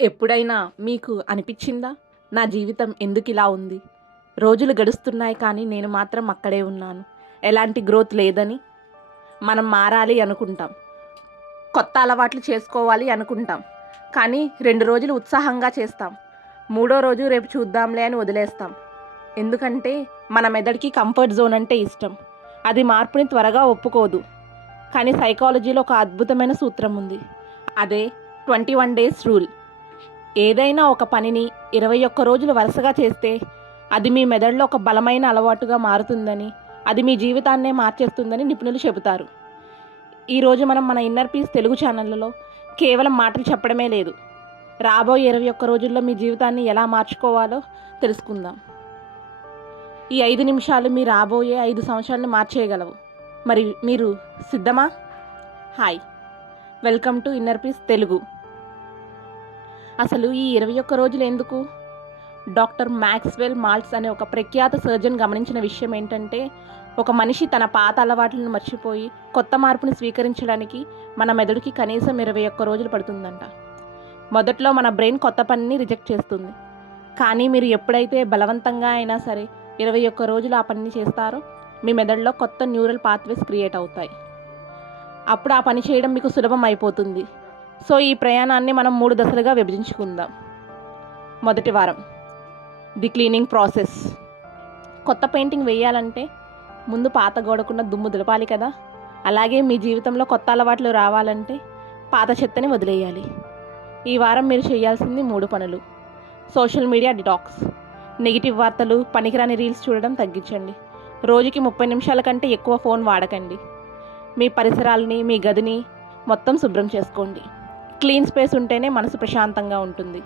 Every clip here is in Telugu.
ఎప్పుడైనా మీకు అనిపించిందా? నా జీవితం ఎందుకిలా ఉంది? రోజులు గడుస్తున్నాయి కానీ నేను మాత్రం అక్కడే ఉన్నాను. ఎలాంటి గ్రోత్ లేదని. మనం మారాలి అనుకుంటాం. కొత్త అలవాట్లు చేసుకోవాలి అనుకుంటాం. కానీ 2 రోజులు ఉత్సాహంగా చేస్తాం. మూడో రోజు రేపు చూద్దాంలే అని వదిలేస్తాం. ఎందుకంటే మన మెదడుకి కంఫర్ట్ జోన్ అంటే ఇష్టం. అది మార్పుని త్వరగా ఒప్పుకోదు. కానీ సైకాలజీలో ఒక అద్భుతమైన సూత్రం ఉంది. అదే 21 డేస్ రూల్. ఏదైనా ఒక పనిని 21 రోజులు వరుసగా చేస్తే అది మీ మెదడులో ఒక బలమైన అలవాటుగా మారుతుందని, అది మీ జీవితాన్నే మార్చేస్తుందని నిపుణులు చెబుతారు. ఈరోజు మనం మన ఇన్నర్ పీస్ తెలుగు ఛానళ్ళలో కేవలం మాటలు చెప్పడమే లేదు, రాబోయే 21 రోజుల్లో మీ జీవితాన్ని ఎలా మార్చుకోవాలో తెలుసుకుందాం. ఈ 5 నిమిషాలు మీ రాబోయే 5 సంవత్సరాలను మార్చేయగలవు. మరి మీరు సిద్ధమా? Hi, welcome to inner peace Telugu. అసలు ఈ 21 రోజులు ఎందుకు? డాక్టర్ మ్యాక్స్వెల్ మాల్ట్జ్ అనే ఒక ప్రఖ్యాత సర్జన్ గమనించిన విషయం ఏంటంటే, ఒక మనిషి తన పాత అలవాట్లను మర్చిపోయి కొత్త మార్పుని స్వీకరించడానికి మన మెదడుకి కనీసం 21 రోజులు పడుతుందంట. మొదట్లో మన బ్రెయిన్ కొత్త పనిని రిజెక్ట్ చేస్తుంది. కానీ మీరు ఎప్పుడైతే బలవంతంగా అయినా సరే 21 రోజులు ఆ పనిని చేస్తారో మీ మెదడులో కొత్త న్యూరల్ పాత్వేస్ క్రియేట్ అవుతాయి. అప్పుడు ఆ పని చేయడం మీకు సులభం అయిపోతుంది. సో ఈ ప్రయాణాన్ని మనం 3 దశలుగా విభజించుకుందాం. మొదటి వారం, ది క్లీనింగ్ ప్రాసెస్. కొత్త పెయింటింగ్ వేయాలంటే ముందు పాత గోడకున్న దుమ్ము దులపాలి కదా. అలాగే మీ జీవితంలో కొత్త అలవాట్లు రావాలంటే పాత చెత్తని వదిలేయాలి. ఈ వారం మీరు చేయాల్సింది 3 పనులు. Social media detox. నెగిటివ్ వార్తలు, పనికిరాని రీల్స్ చూడడం తగ్గించండి. రోజుకి 30 నిమిషాల కంటే ఎక్కువ ఫోన్ వాడకండి. మీ పరిసరాలని, మీ గదిని మొత్తం శుభ్రం చేసుకోండి. క్లీన్ స్పేస్ ఉంటేనే మనసు ప్రశాంతంగా ఉంటుంది.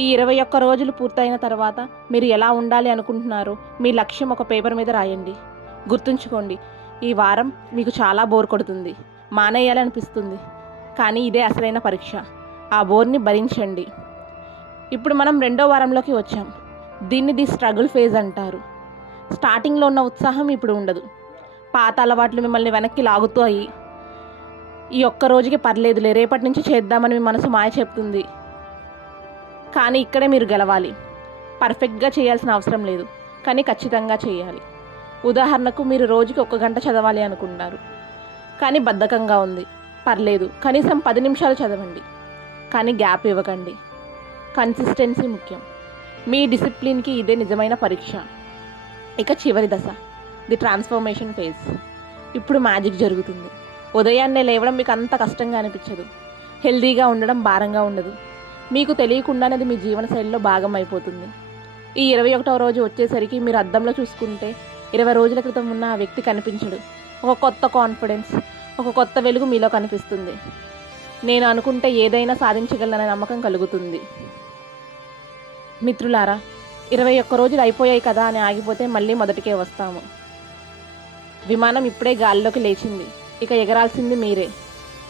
ఈ 21 రోజులు పూర్తయిన తర్వాత మీరు ఎలా ఉండాలి అనుకుంటున్నారో మీ లక్ష్యం ఒక పేపర్ మీద రాయండి. గుర్తుంచుకోండి, ఈ వారం మీకు చాలా బోర్ కొడుతుంది, మానేయాలనిపిస్తుంది. కానీ ఇదే అసలైన పరీక్ష. ఆ బోర్ని భరించండి. ఇప్పుడు మనం 2వ వారంలోకి వచ్చాం. దీన్ని ది స్ట్రగుల్ ఫేజ్ అంటారు. స్టార్టింగ్లో ఉన్న ఉత్సాహం ఇప్పుడు ఉండదు. పాత అలవాట్లు మిమ్మల్ని వెనక్కి లాగుతాయి. ఈ ఒక్క రోజుకి పర్లేదులే, రేపటి నుంచి చేద్దామని మీ మనసు మాయ చెప్తుంది. కానీ ఇక్కడే మీరు గెలవాలి. పర్ఫెక్ట్గా చేయాల్సిన అవసరం లేదు, కానీ ఖచ్చితంగా చేయాలి. ఉదాహరణకు మీరు రోజుకి 1 గంట చదవాలి అనుకుంటారు, కానీ బద్ధకంగా ఉంది. పర్లేదు, కనీసం 10 నిమిషాలు చదవండి. కానీ గ్యాప్ ఇవ్వకండి. కన్సిస్టెన్సీ ముఖ్యం. మీ డిసిప్లిన్కి ఇదే నిజమైన పరీక్ష. ఇక చివరి దశ, ది ట్రాన్స్ఫర్మేషన్ ఫేజ్. ఇప్పుడు మ్యాజిక్ జరుగుతుంది. ఉదయాన్నే లేవడం మీకు అంత కష్టంగా అనిపించదు. హెల్దీగా ఉండడం భారంగా ఉండదు. మీకు తెలియకుండానే అది మీ జీవనశైలిలో భాగం అయిపోతుంది. ఈ 21వ రోజు వచ్చేసరికి మీరు అద్దంలో చూసుకుంటే 20 రోజుల క్రితం ఉన్న ఆ వ్యక్తి కనిపించడు. ఒక కొత్త కాన్ఫిడెన్స్, ఒక కొత్త వెలుగు మీలో కనిపిస్తుంది. నేను అనుకుంటే ఏదైనా సాధించగలననే నమ్మకం కలుగుతుంది. మిత్రులారా, 21 రోజులు అయిపోయాయి కదా అని ఆగిపోతే మళ్ళీ మొదటికే వస్తాము. విమానం ఇప్పుడే గాలిలోకి లేచింది. ఇక ఎగరాల్సింది మీరే.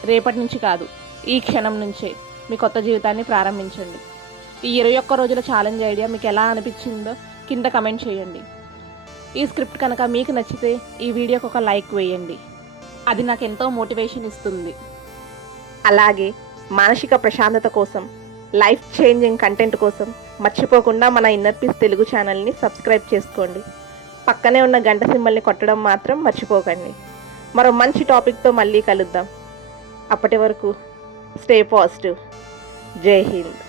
రేపటి నుంచి కాదు, ఈ క్షణం నుంచే మీ కొత్త జీవితాన్ని ప్రారంభించండి. ఈ 21 రోజుల ఛాలెంజ్ ఐడియా మీకు ఎలా అనిపించిందో కింద కమెంట్ చేయండి. ఈ స్క్రిప్ట్ కనుక మీకు నచ్చితే ఈ వీడియోకి ఒక లైక్ వేయండి. అది నాకు ఎంతో మోటివేషన్ ఇస్తుంది. అలాగే మానసిక ప్రశాంతత కోసం, లైఫ్ చేంజింగ్ కంటెంట్ కోసం మర్చిపోకుండా మన ఇన్నర్ పీస్ తెలుగు ఛానల్ని సబ్స్క్రైబ్ చేసుకోండి. పక్కనే ఉన్న గంట సింబల్ని కొట్టడం మాత్రం మర్చిపోకండి. మరో మంచి టాపిక్తో మళ్ళీ కలుద్దాం. అప్పటి వరకు స్టే పాజిటివ్. జై హింద్.